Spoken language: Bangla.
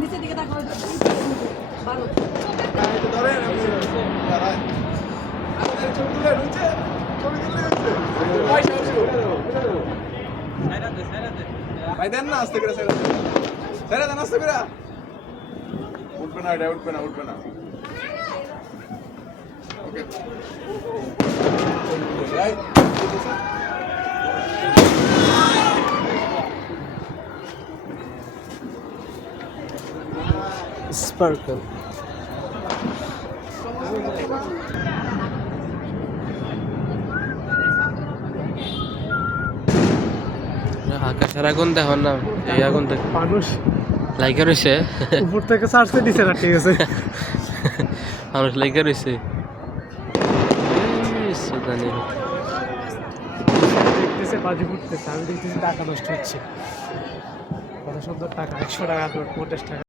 নিচের দিকে তাকাও। 12 ভাই দেন না আস্তে করে ছেড়ে দেন আস্তে করে উঠবে না এটা উঠবে না ওকে রাইট স্পার্কল আকাশের আগুন দেখুন না, এই আগুন দেখ মানুষ লাইকা রয়েছে, উপর থেকে চার্জে দিছে না, ঠিক আছে। মানুষ লাইকা রয়েছে। দেখতেছে বাজি ফুটতেছে, আমি দেখতেছি টাকা নষ্ট হচ্ছে। কত সুন্দর টাকা, 100 টাকা, 50 টাকা।